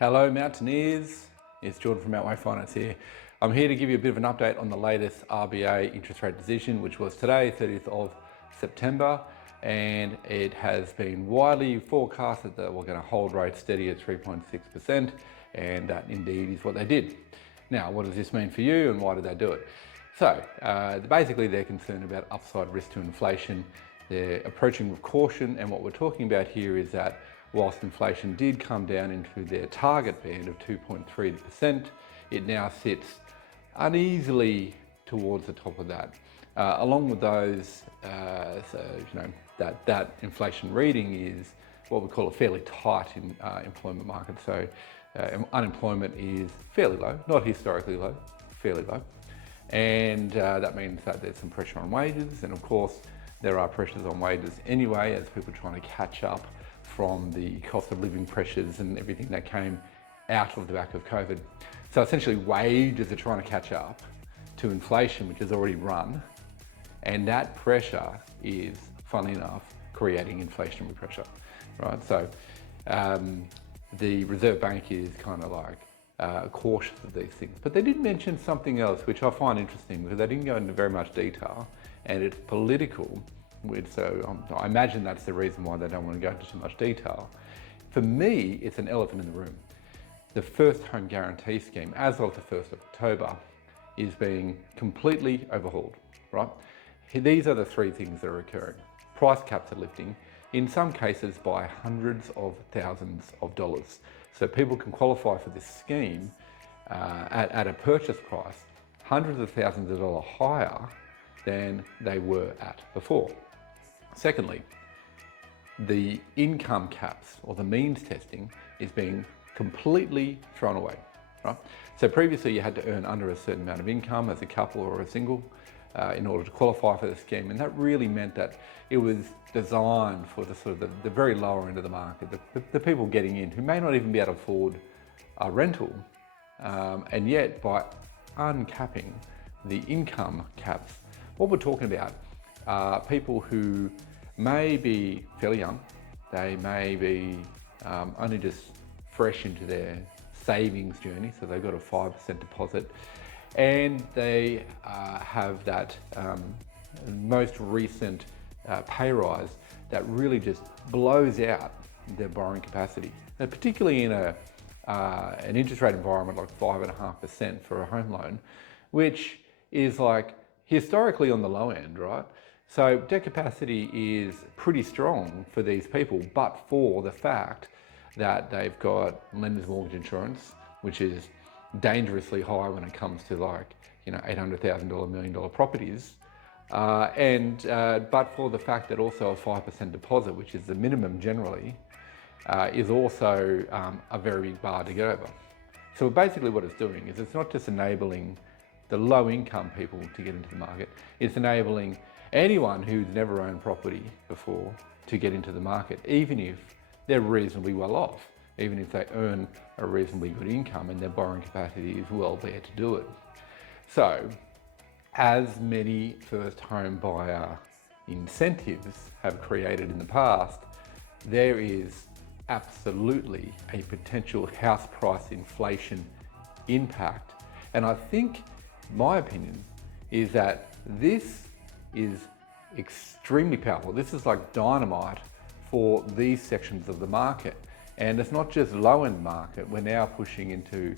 Hello Mountaineers, it's Jordan from Mountway Finance here. I'm here to give you a bit of an update on the latest RBA interest rate decision, which was today, 30th of September, and it has been widely forecasted that we're going to hold rates steady at 3.6%, and that indeed is what they did. Now, what does this mean for you and why did they do it? So, basically they're concerned about upside risk to inflation. They're approaching with caution, and what we're talking about here is that whilst inflation did come down into their target band of 2.3%, it now sits uneasily towards the top of that. Along with those, that inflation reading is what we call a fairly tight employment market. So unemployment is fairly low, not historically low, fairly low. And that means that there's some pressure on wages, and of course there are pressures on wages anyway as people are trying to catch up from the cost of living pressures and everything that came out of the back of COVID. So essentially wages are trying to catch up to inflation, which has already run, and that pressure is, funnily enough, creating inflationary pressure, right? So the Reserve Bank is kind of like cautious of these things. But they did mention something else, which I find interesting because they didn't go into very much detail, and it's political. So I imagine that's the reason why they don't want to go into too much detail. For me, it's an elephant in the room. The first home guarantee scheme, as of the 1st of October, is being completely overhauled, right? These are the three things that are occurring. Price caps are lifting, in some cases by hundreds of thousands of dollars. So people can qualify for this scheme at a purchase price hundreds of thousands of dollars higher than they were at before. Secondly, the income caps or the means testing is being completely thrown away, right? So previously you had to earn under a certain amount of income as a couple or a single in order to qualify for the scheme, and that really meant that it was designed for the sort of the very lower end of the market, the people getting in who may not even be able to afford a rental, and yet by uncapping the income caps, what we're talking about are people who may be fairly young, they may be only just fresh into their savings journey, so they've got a 5% deposit, and they have that most recent pay rise that really just blows out their borrowing capacity. And particularly in an interest rate environment like 5.5% for a home loan, which is like historically on the low end, right? So debt capacity is pretty strong for these people, but for the fact that they've got lender's mortgage insurance, which is dangerously high when it comes to like, $800,000, $1 million properties. But for the fact that also a 5% deposit, which is the minimum generally, is also a very big bar to get over. So basically what it's doing is it's not just enabling the low income people to get into the market, it's enabling anyone who's never owned property before to get into the market, even if they're reasonably well off, even if they earn a reasonably good income and their borrowing capacity is well there to do it. So, as many first home buyer incentives have created in the past, there is absolutely a potential house price inflation impact. And I think, my opinion, is that this is extremely powerful. This is like dynamite for these sections of the market. And it's not just low-end market, we're now pushing into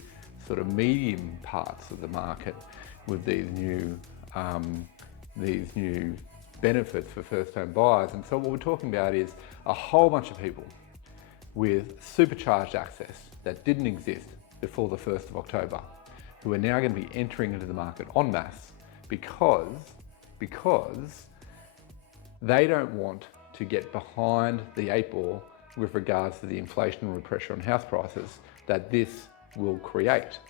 sort of medium parts of the market with these new benefits for first-home buyers. And so what we're talking about is a whole bunch of people with supercharged access that didn't exist before the 1st of October, who are now going to be entering into the market en masse because they don't want to get behind the 8 ball with regards to the inflationary pressure on house prices that this will create.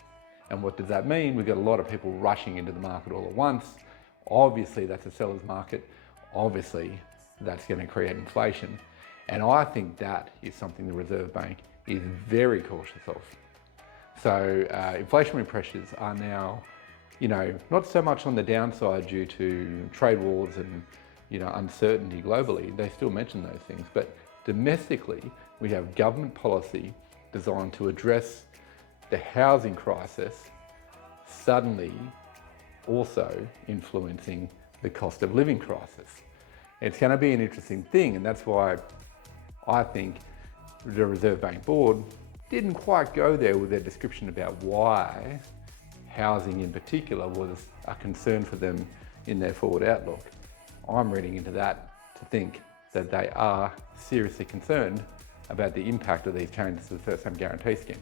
And what does that mean? We've got a lot of people rushing into the market all at once. Obviously that's a seller's market. Obviously that's going to create inflation. And I think that is something the Reserve Bank is very cautious of. So inflationary pressures are now, not so much on the downside due to trade wars and uncertainty globally. They still mention those things, but domestically we have government policy designed to address the housing crisis suddenly also influencing the cost of living crisis. It's going to be an interesting thing, and that's why I think the Reserve Bank Board didn't quite go there with their description about why housing in particular was a concern for them in their forward outlook. I'm reading into that to think that they are seriously concerned about the impact of these changes to the First Home Guarantee Scheme.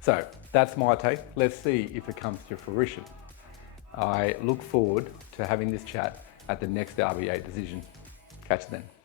So that's my take. Let's see if it comes to fruition. I look forward to having this chat at the next RBA decision. Catch you then.